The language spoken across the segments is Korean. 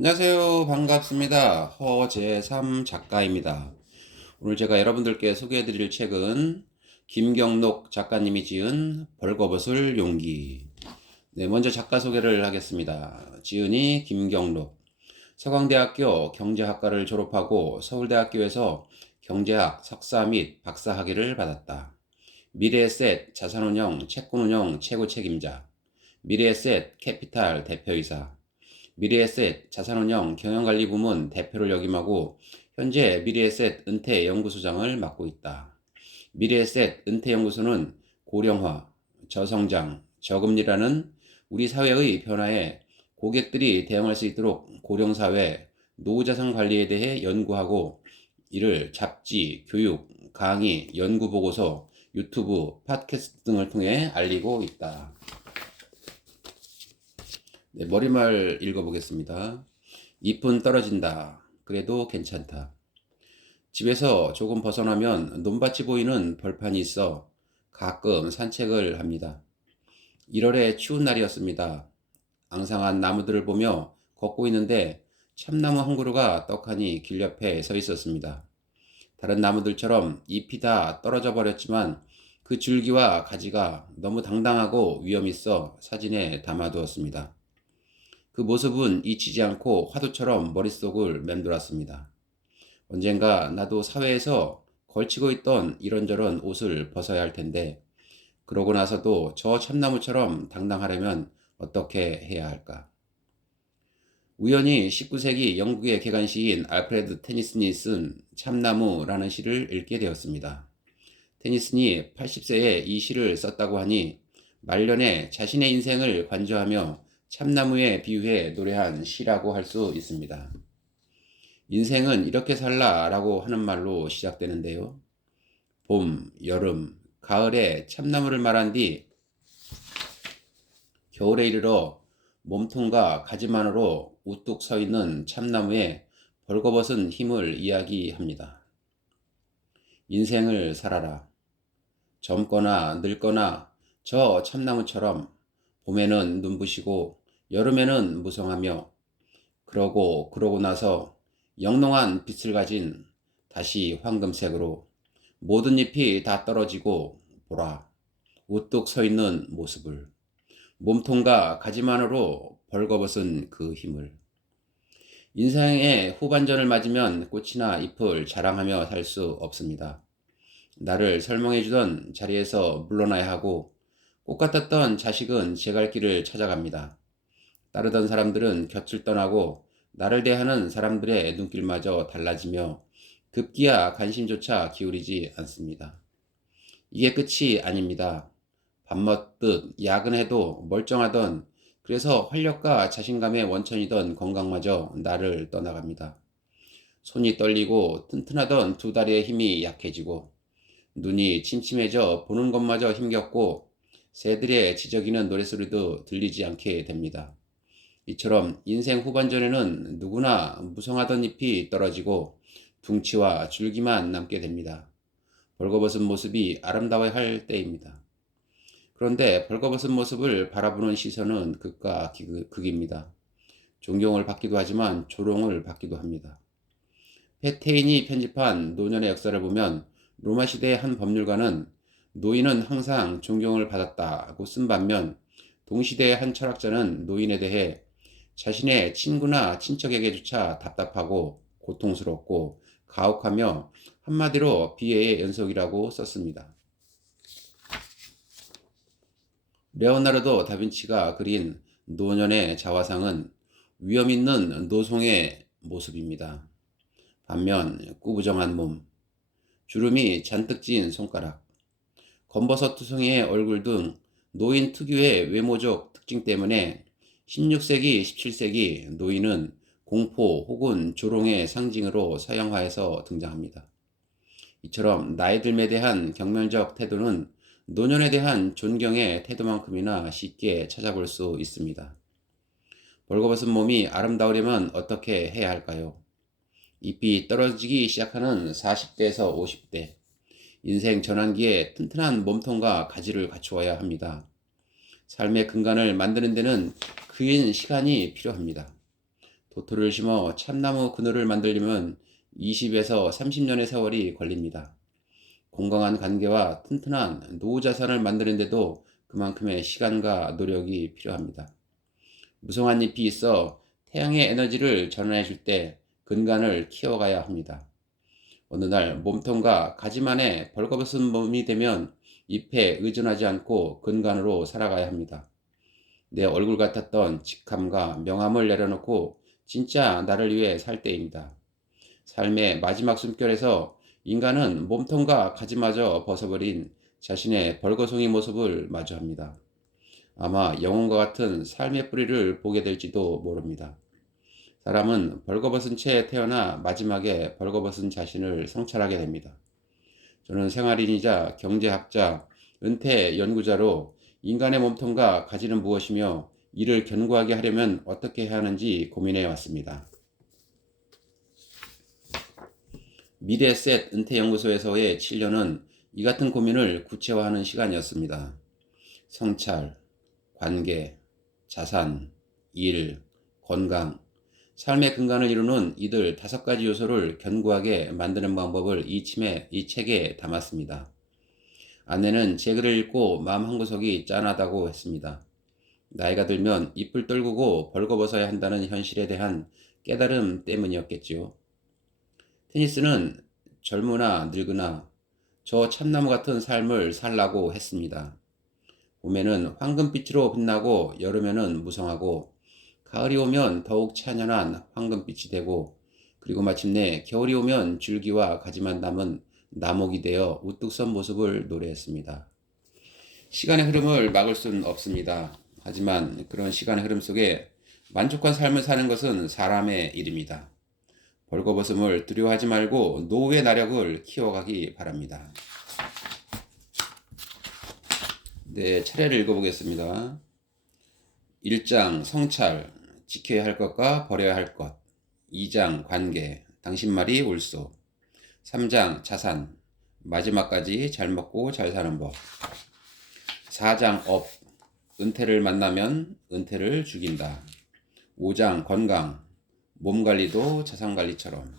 안녕하세요. 반갑습니다. 허재삼 작가입니다. 오늘 제가 여러분들께 소개해드릴 책은 김경록 작가님이 지은 벌거벗을 용기. 네, 먼저 작가 소개를 하겠습니다. 지은이 김경록. 서강대학교 경제학과를 졸업하고 서울대학교에서 경제학 석사 및 박사 학위를 받았다. 미래에셋 자산운용 채권운용 최고 책임자, 미래에셋 캐피탈 대표이사, 미래에셋 자산운용 경영관리부문 대표를 역임하고 현재 미래에셋 은퇴연구소장을 맡고 있다. 미래에셋 은퇴연구소는 고령화, 저성장, 저금리라는 우리 사회의 변화에 고객들이 대응할 수 있도록 고령사회, 노후자산 관리에 대해 연구하고 이를 잡지, 교육, 강의, 연구보고서, 유튜브, 팟캐스트 등을 통해 알리고 있다. 네, 머리말 읽어보겠습니다. 잎은 떨어진다. 그래도 괜찮다. 집에서 조금 벗어나면 논밭이 보이는 벌판이 있어 가끔 산책을 합니다. 1월의 추운 날이었습니다. 앙상한 나무들을 보며 걷고 있는데 참나무 한 그루가 떡하니 길 옆에 서 있었습니다. 다른 나무들처럼 잎이 다 떨어져 버렸지만 그 줄기와 가지가 너무 당당하고 위험 있어 사진에 담아두었습니다. 그 모습은 잊히지 않고 화두처럼 머릿속을 맴돌았습니다. 언젠가 나도 사회에서 걸치고 있던 이런저런 옷을 벗어야 할 텐데, 그러고 나서도 저 참나무처럼 당당하려면 어떻게 해야 할까? 우연히 19세기 영국의 개간시인 알프레드 테니슨이 쓴 참나무라는 시를 읽게 되었습니다. 테니슨이 80세에 이 시를 썼다고 하니 말년에 자신의 인생을 관조하며 참나무에 비유해 노래한 시라고 할 수 있습니다. 인생은 이렇게 살라라고 하는 말로 시작되는데요. 봄, 여름, 가을에 참나무를 말한 뒤 겨울에 이르러 몸통과 가지만으로 우뚝 서 있는 참나무에 벌거벗은 힘을 이야기합니다. 인생을 살아라. 젊거나 늙거나 저 참나무처럼 봄에는 눈부시고 여름에는 무성하며 그러고 나서 영롱한 빛을 가진 다시 황금색으로 모든 잎이 다 떨어지고 보라 우뚝 서 있는 모습을 몸통과 가지만으로 벌거벗은 그 힘을 인생의 후반전을 맞으면 꽃이나 잎을 자랑하며 살 수 없습니다. 나를 설명해주던 자리에서 물러나야 하고 꽃 같았던 자식은 제 갈 길을 찾아갑니다. 따르던 사람들은 곁을 떠나고 나를 대하는 사람들의 눈길마저 달라지며 급기야 관심조차 기울이지 않습니다. 이게 끝이 아닙니다. 밥 먹듯 야근해도 멀쩡하던 그래서 활력과 자신감의 원천이던 건강마저 나를 떠나갑니다. 손이 떨리고 튼튼하던 두 다리의 힘이 약해지고 눈이 침침해져 보는 것마저 힘겹고 새들의 지저귀는 노랫소리도 들리지 않게 됩니다. 이처럼 인생 후반전에는 누구나 무성하던 잎이 떨어지고 둥치와 줄기만 남게 됩니다. 벌거벗은 모습이 아름다워야 할 때입니다. 그런데 벌거벗은 모습을 바라보는 시선은 극과 극입니다. 존경을 받기도 하지만 조롱을 받기도 합니다. 페테인이 편집한 노년의 역사를 보면 로마 시대의 한 법률가는 노인은 항상 존경을 받았다고 쓴 반면 동시대의 한 철학자는 노인에 대해 자신의 친구나 친척에게조차 답답하고 고통스럽고 가혹하며 한마디로 비애의 연속이라고 썼습니다. 레오나르도 다빈치가 그린 노년의 자화상은 위험 있는 노송의 모습입니다. 반면 꾸부정한 몸, 주름이 잔뜩 찐 손가락, 검버섯 투성이의 얼굴 등 노인 특유의 외모적 특징 때문에 16세기, 17세기 노인은 공포 혹은 조롱의 상징으로 서양화해서 등장합니다. 이처럼 나이 듦에 대한 경멸적 태도는 노년에 대한 존경의 태도만큼이나 쉽게 찾아볼 수 있습니다. 벌거벗은 몸이 아름다우려면 어떻게 해야 할까요? 잎이 떨어지기 시작하는 40대에서 50대, 인생 전환기에 튼튼한 몸통과 가지를 갖추어야 합니다. 삶의 근간을 만드는 데는 긴 시간이 필요합니다. 도토리를 심어 참나무 그늘을 만들려면 20에서 30년의 세월이 걸립니다. 건강한 관계와 튼튼한 노후 자산을 만드는데도 그만큼의 시간과 노력이 필요합니다. 무성한 잎이 있어 태양의 에너지를 전환해 줄 때 근간을 키워가야 합니다. 어느 날 몸통과 가지만에 벌거벗은 몸이 되면 잎에 의존하지 않고 근간으로 살아가야 합니다. 내 얼굴 같았던 직함과 명함을 내려놓고 진짜 나를 위해 살 때입니다. 삶의 마지막 숨결에서 인간은 몸통과 가지마저 벗어버린 자신의 벌거숭이 모습을 마주합니다. 아마 영혼과 같은 삶의 뿌리를 보게 될지도 모릅니다. 사람은 벌거벗은 채 태어나 마지막에 벌거벗은 자신을 성찰하게 됩니다. 저는 생활인이자 경제학자, 은퇴 연구자로 인간의 몸통과 가지는 무엇이며 이를 견고하게 하려면 어떻게 해야 하는지 고민해 왔습니다. 미래셋 은퇴연구소에서의 7년은 이 같은 고민을 구체화하는 시간이었습니다. 성찰, 관계, 자산, 일, 건강, 삶의 근간을 이루는 이들 5가지 요소를 견고하게 만드는 방법을 이 책에 담았습니다. 아내는 제 글을 읽고 마음 한구석이 짠하다고 했습니다. 나이가 들면 잎을 떨구고 벌거벗어야 한다는 현실에 대한 깨달음 때문이었겠지요. 테니스는 젊으나 늙으나 저 참나무 같은 삶을 살라고 했습니다. 봄에는 황금빛으로 빛나고 여름에는 무성하고 가을이 오면 더욱 찬연한 황금빛이 되고 그리고 마침내 겨울이 오면 줄기와 가지만 남은 나목이 되어 우뚝 선 모습을 노래했습니다. 시간의 흐름을 막을 수는 없습니다. 하지만 그런 시간의 흐름 속에 만족한 삶을 사는 것은 사람의 일입니다. 벌거벗음을 두려워하지 말고 노후의 나력을 키워가기 바랍니다. 네, 차례를 읽어보겠습니다. 1장 성찰, 지켜야 할 것과 버려야 할 것. 2장 관계, 당신 말이 옳소. 3장 자산, 마지막까지 잘 먹고 잘 사는 법. 4장 업, 은퇴를 만나면 은퇴를 죽인다. 5장 건강, 몸 관리도 자산 관리처럼.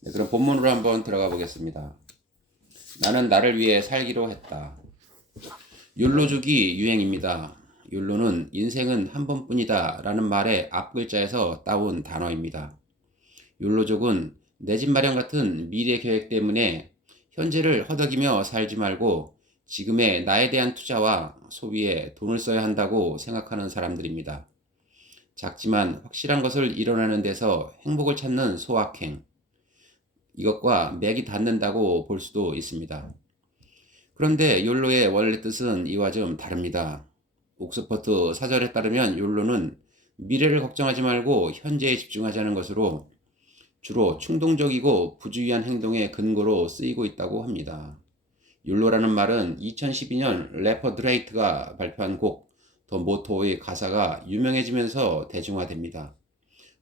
네, 그럼 본문으로 한번 들어가 보겠습니다. 나는 나를 위해 살기로 했다. 욜로족이 유행입니다. 욜로는 인생은 한 번뿐이다 라는 말의 앞글자에서 따온 단어입니다. 욜로족은 내 집 마련 같은 미래 계획 때문에 현재를 허덕이며 살지 말고 지금의 나에 대한 투자와 소비에 돈을 써야 한다고 생각하는 사람들입니다. 작지만 확실한 것을 이뤄내는 데서 행복을 찾는 소확행, 이것과 맥이 닿는다고 볼 수도 있습니다. 그런데 욜로의 원래 뜻은 이와 좀 다릅니다. 옥스퍼트 사전에 따르면 욜로는 미래를 걱정하지 말고 현재에 집중하자는 것으로 주로 충동적이고 부주의한 행동의 근거로 쓰이고 있다고 합니다. 욜로라는 말은 2012년 래퍼 드레이크가 발표한 곡 더 모토의 가사가 유명해지면서 대중화됩니다.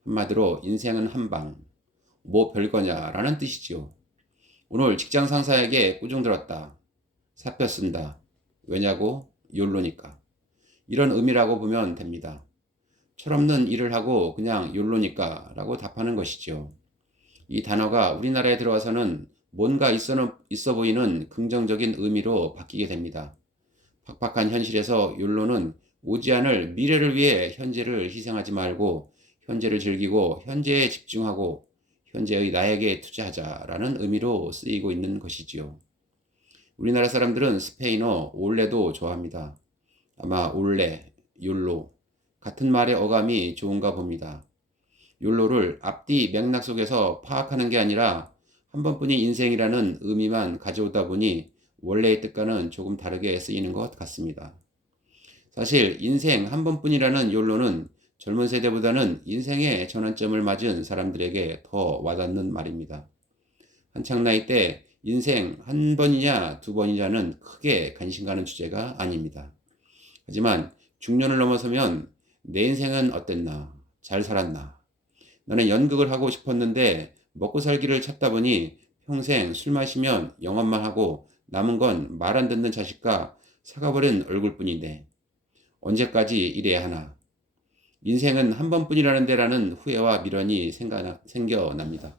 한마디로 인생은 한방, 뭐 별거냐 라는 뜻이지요. 오늘 직장 상사에게 꾸중 들었다. 사표 쓴다. 왜냐고? 욜로니까. 이런 의미라고 보면 됩니다. 철없는 일을 하고 그냥 욜로니까 라고 답하는 것이죠. 이 단어가 우리나라에 들어와서는 뭔가 있어 보이는 긍정적인 의미로 바뀌게 됩니다. 팍팍한 현실에서 욜로는 오지 않을 미래를 위해 현재를 희생하지 말고 현재를 즐기고 현재에 집중하고 현재의 나에게 투자하자라는 의미로 쓰이고 있는 것이지요. 우리나라 사람들은 스페인어 올레도 좋아합니다. 아마 올레, 욜로 같은 말의 어감이 좋은가 봅니다. 욜로를 앞뒤 맥락 속에서 파악하는 게 아니라 한 번뿐인 인생이라는 의미만 가져오다 보니 원래의 뜻과는 조금 다르게 쓰이는 것 같습니다. 사실 인생 한 번뿐이라는 욜로는 젊은 세대보다는 인생의 전환점을 맞은 사람들에게 더 와닿는 말입니다. 한창 나이 때 인생 한 번이냐 두 번이냐는 크게 관심 가는 주제가 아닙니다. 하지만 중년을 넘어서면 내 인생은 어땠나? 잘 살았나? 나는 연극을 하고 싶었는데 먹고 살기를 찾다 보니 평생 술 마시면 영업만 하고 남은 건 말 안 듣는 자식과 사가버린 얼굴뿐인데 언제까지 이래야 하나? 인생은 한 번뿐이라는 데라는 후회와 미련이 생겨납니다.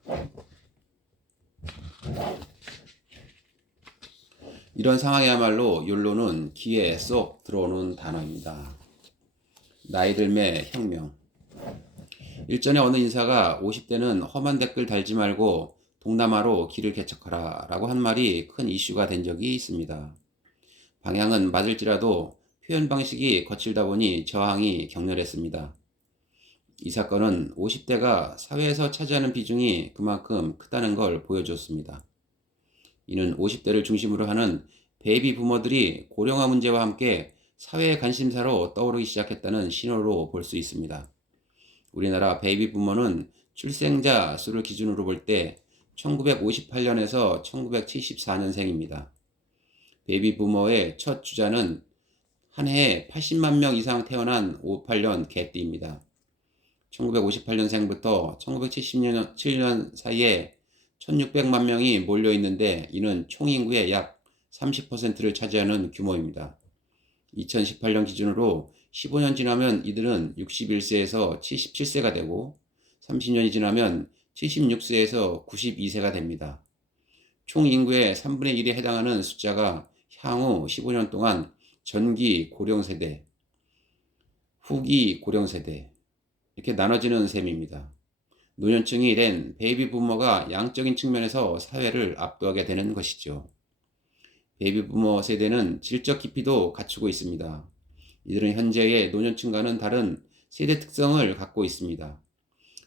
이런 상황이야말로 욜로는 귀에 쏙 들어오는 단어입니다. 나이 들매 혁명. 일전에 어느 인사가 50대는 험한 댓글 달지 말고 동남아로 길을 개척하라 라고 한 말이 큰 이슈가 된 적이 있습니다. 방향은 맞을지라도 표현 방식이 거칠다 보니 저항이 격렬했습니다. 이 사건은 50대가 사회에서 차지하는 비중이 그만큼 크다는 걸 보여줬습니다. 이는 50대를 중심으로 하는 베이비 부머들이 고령화 문제와 함께 사회의 관심사로 떠오르기 시작했다는 신호로 볼 수 있습니다. 우리나라 베이비 부머는 출생자 수를 기준으로 볼 때 1958년에서 1974년생입니다. 베이비 부머의 첫 주자는 한 해에 80만 명 이상 태어난 58년 개띠입니다. 1958년생부터 1977년 사이에 1600만 명이 몰려 있는데 이는 총 인구의 약 30%를 차지하는 규모입니다. 2018년 기준으로 15년 지나면 이들은 61세에서 77세가 되고 30년이 지나면 76세에서 92세가 됩니다. 총 인구의 3분의 1에 해당하는 숫자가 향후 15년 동안 전기 고령세대, 후기 고령세대 이렇게 나눠지는 셈입니다. 노년층이 된 베이비 부머가 양적인 측면에서 사회를 압도하게 되는 것이죠. 베이비 부머 세대는 질적 깊이도 갖추고 있습니다. 이들은 현재의 노년층과는 다른 세대 특성을 갖고 있습니다.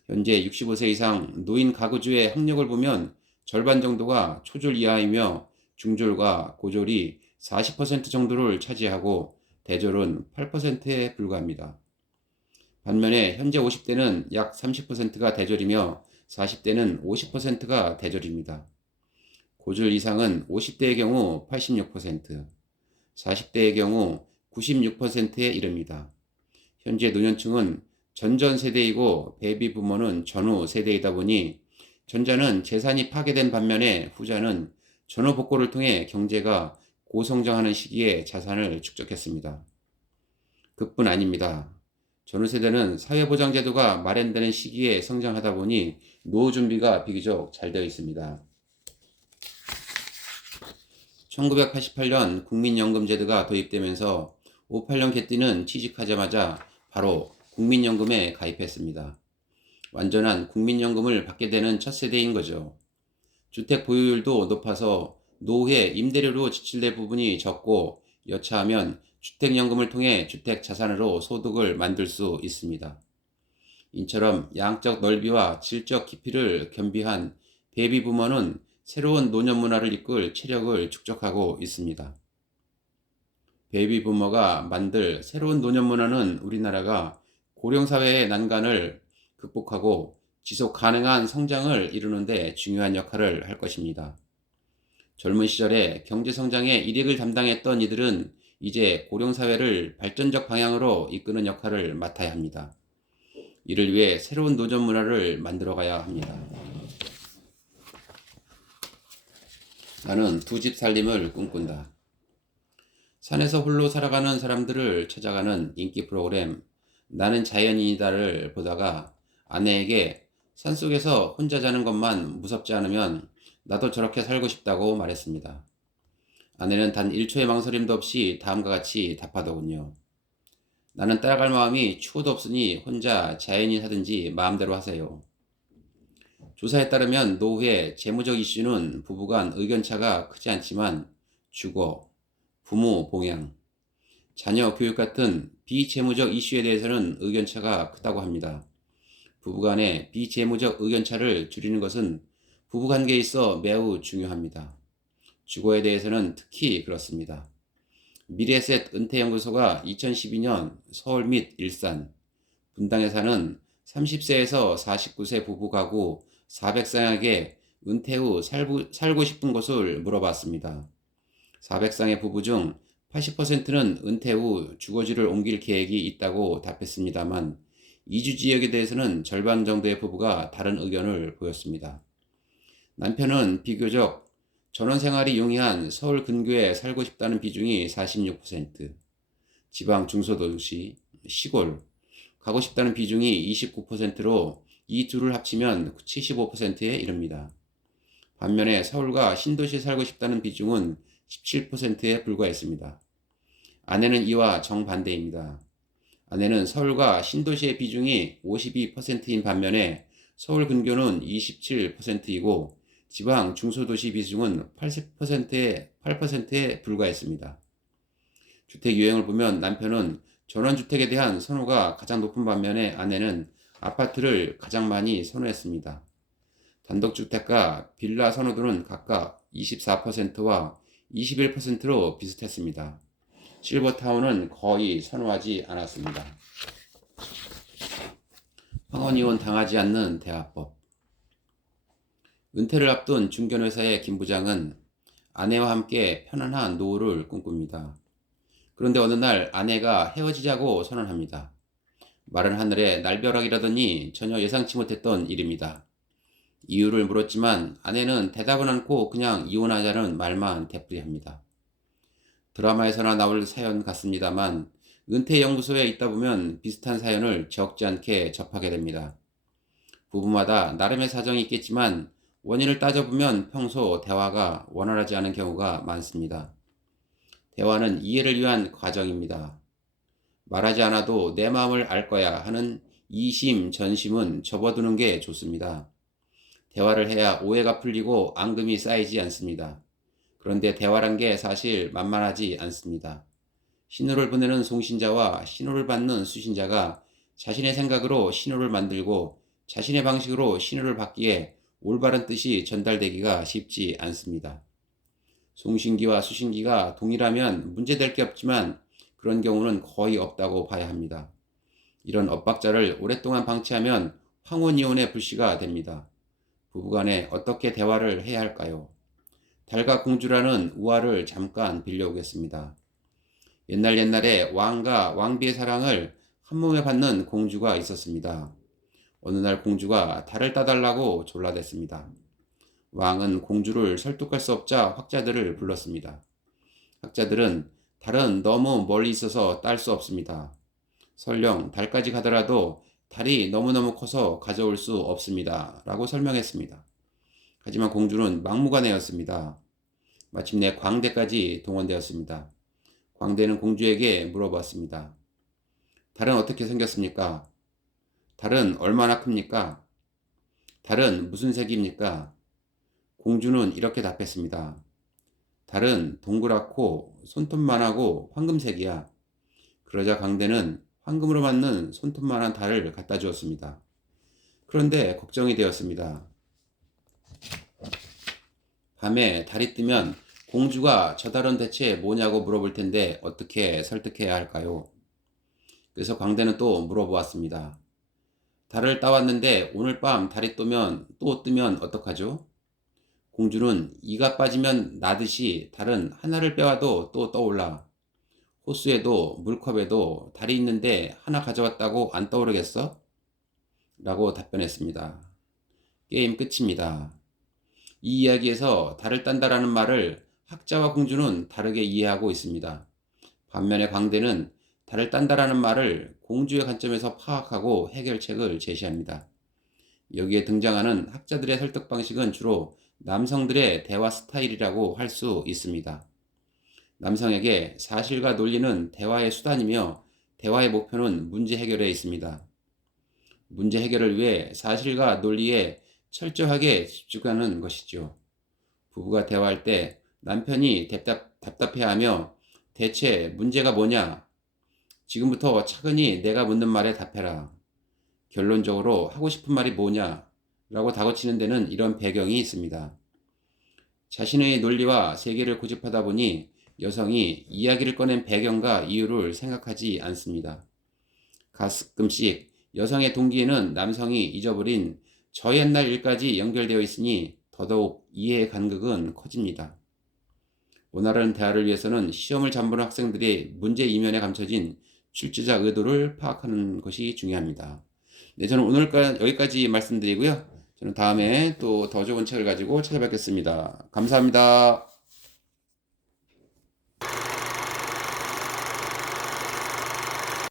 현재 65세 이상 노인 가구주의 학력을 보면 절반 정도가 초졸 이하이며 중졸과 고졸이 40% 정도를 차지하고 대졸은 8%에 불과합니다. 반면에 현재 50대는 약 30%가 대졸이며 40대는 50%가 대졸입니다. 고졸 이상은 50대의 경우 86%, 40대의 경우 96%에 이릅니다. 현재 노년층은 전전 세대이고 베이비 부머는 전후 세대이다 보니 전자는 재산이 파괴된 반면에 후자는 전후 복구를 통해 경제가 고성장하는 시기에 자산을 축적했습니다. 그뿐 아닙니다. 전후 세대는 사회보장제도가 마련되는 시기에 성장하다 보니 노후 준비가 비교적 잘 되어 있습니다. 1988년 국민연금제도가 도입되면서 58년 개띠는 취직하자마자 바로 국민연금에 가입했습니다. 완전한 국민연금을 받게 되는 첫 세대인 거죠. 주택 보유율도 높아서 노후에 임대료로 지출될 부분이 적고 여차하면 주택연금을 통해 주택 자산으로 소득을 만들 수 있습니다. 이처럼 양적 넓이와 질적 깊이를 겸비한 베이비 부머는 새로운 노년 문화를 이끌 체력을 축적하고 있습니다. 베이비 부머가 만들 새로운 노년 문화는 우리나라가 고령사회의 난간을 극복하고 지속 가능한 성장을 이루는 데 중요한 역할을 할 것입니다. 젊은 시절에 경제성장의 일익을 담당했던 이들은 이제 고령사회를 발전적 방향으로 이끄는 역할을 맡아야 합니다. 이를 위해 새로운 노전 문화를 만들어가야 합니다. 나는 두 집 살림을 꿈꾼다. 산에서 홀로 살아가는 사람들을 찾아가는 인기 프로그램 나는 자연인이다를 보다가 아내에게 산속에서 혼자 자는 것만 무섭지 않으면 나도 저렇게 살고 싶다고 말했습니다. 아내는 단 1초의 망설임도 없이 다음과 같이 답하더군요. 나는 따라갈 마음이 추호도 없으니 혼자 자연인 하든지 마음대로 하세요. 조사에 따르면 노후의 재무적 이슈는 부부간 의견차가 크지 않지만 주거, 부모 봉양, 자녀 교육 같은 비재무적 이슈에 대해서는 의견차가 크다고 합니다. 부부간의 비재무적 의견차를 줄이는 것은 부부관계에 있어 매우 중요합니다. 주거에 대해서는 특히 그렇습니다. 미래셋 은퇴연구소가 2012년 서울 및 일산, 분당에 사는 30세에서 49세 부부 가구 400쌍에게 은퇴 후 살고 싶은 곳을 물어봤습니다. 400쌍의 부부 중 80%는 은퇴 후 주거지를 옮길 계획이 있다고 답했습니다만 이주 지역에 대해서는 절반 정도의 부부가 다른 의견을 보였습니다. 남편은 비교적 전원생활이 용이한 서울 근교에 살고 싶다는 비중이 46%, 지방 중소도시, 시골, 가고 싶다는 비중이 29%로 이 둘을 합치면 75%에 이릅니다. 반면에 서울과 신도시에 살고 싶다는 비중은 17%에 불과했습니다. 아내는 이와 정반대입니다. 아내는 서울과 신도시의 비중이 52%인 반면에 서울 근교는 27%이고 지방 중소도시 비중은 8%에 불과했습니다. 주택 유형을 보면 남편은 전원주택에 대한 선호가 가장 높은 반면에 아내는 아파트를 가장 많이 선호했습니다. 단독주택과 빌라 선호도는 각각 24%와 21%로 비슷했습니다. 실버타운은 거의 선호하지 않았습니다. 황혼이혼 당하지 않는 대화법. 은퇴를 앞둔 중견회사의 김 부장은 아내와 함께 편안한 노후를 꿈꿉니다. 그런데 어느 날 아내가 헤어지자고 선언합니다. 마른 하늘에 날벼락이라더니 전혀 예상치 못했던 일입니다. 이유를 물었지만 아내는 대답은 않고 그냥 이혼하자는 말만 되풀이합니다. 드라마에서나 나올 사연 같습니다만 은퇴연구소에 있다 보면 비슷한 사연을 적지 않게 접하게 됩니다. 부부마다 나름의 사정이 있겠지만 원인을 따져보면 평소 대화가 원활하지 않은 경우가 많습니다. 대화는 이해를 위한 과정입니다. 말하지 않아도 내 마음을 알 거야 하는 이심, 전심은 접어두는 게 좋습니다. 대화를 해야 오해가 풀리고 앙금이 쌓이지 않습니다. 그런데 대화란 게 사실 만만하지 않습니다. 신호를 보내는 송신자와 신호를 받는 수신자가 자신의 생각으로 신호를 만들고 자신의 방식으로 신호를 받기에 올바른 뜻이 전달되기가 쉽지 않습니다. 송신기와 수신기가 동일하면 문제될 게 없지만 그런 경우는 거의 없다고 봐야 합니다. 이런 엇박자를 오랫동안 방치하면 황혼이혼의 불씨가 됩니다. 부부간에 어떻게 대화를 해야 할까요? 달과 공주라는 우화를 잠깐 빌려오겠습니다. 옛날에 왕과 왕비의 사랑을 한몸에 받는 공주가 있었습니다. 어느 날 공주가 달을 따달라고 졸라댔습니다. 왕은 공주를 설득할 수 없자 학자들을 불렀습니다. 학자들은 달은 너무 멀리 있어서 딸 수 없습니다. 설령 달까지 가더라도 달이 너무너무 커서 가져올 수 없습니다. 라고 설명했습니다. 하지만 공주는 막무가내였습니다. 마침내 광대까지 동원되었습니다. 광대는 공주에게 물어봤습니다. 달은 어떻게 생겼습니까? 달은 얼마나 큽니까? 달은 무슨 색입니까? 공주는 이렇게 답했습니다. 달은 동그랗고 손톱만하고 황금색이야. 그러자 광대는 황금으로 만든 손톱만한 달을 갖다 주었습니다. 그런데 걱정이 되었습니다. 밤에 달이 뜨면 공주가 저 달은 대체 뭐냐고 물어볼 텐데 어떻게 설득해야 할까요? 그래서 광대는 또 물어보았습니다. 달을 따왔는데 오늘 밤 달이 또 뜨면 어떡하죠? 공주는 이가 빠지면 나듯이 달은 하나를 빼와도 또 떠올라. 호수에도 물컵에도 달이 있는데 하나 가져왔다고 안 떠오르겠어? 라고 답변했습니다. 게임 끝입니다. 이 이야기에서 달을 딴다라는 말을 학자와 공주는 다르게 이해하고 있습니다. 반면에 광대는 달을 딴다라는 말을 공주의 관점에서 파악하고 해결책을 제시합니다. 여기에 등장하는 학자들의 설득 방식은 주로 남성들의 대화 스타일이라고 할 수 있습니다. 남성에게 사실과 논리는 대화의 수단이며 대화의 목표는 문제 해결에 있습니다. 문제 해결을 위해 사실과 논리에 철저하게 집중하는 것이죠. 부부가 대화할 때 남편이 답답해하며 대체 문제가 뭐냐? 지금부터 차근히 내가 묻는 말에 답해라. 결론적으로 하고 싶은 말이 뭐냐? 라고 다그치는 데는 이런 배경이 있습니다. 자신의 논리와 세계를 고집하다 보니 여성이 이야기를 꺼낸 배경과 이유를 생각하지 않습니다. 가끔씩 여성의 동기에는 남성이 잊어버린 저 옛날 일까지 연결되어 있으니 더더욱 이해의 간극은 커집니다. 원활한 대화를 위해서는 시험을 잠보는 학생들의 문제 이면에 감춰진 출제자 의도를 파악하는 것이 중요합니다. 네, 저는 오늘 여기까지 말씀드리고요. 저는 다음에 또 더 좋은 책을 가지고 찾아뵙겠습니다. 감사합니다.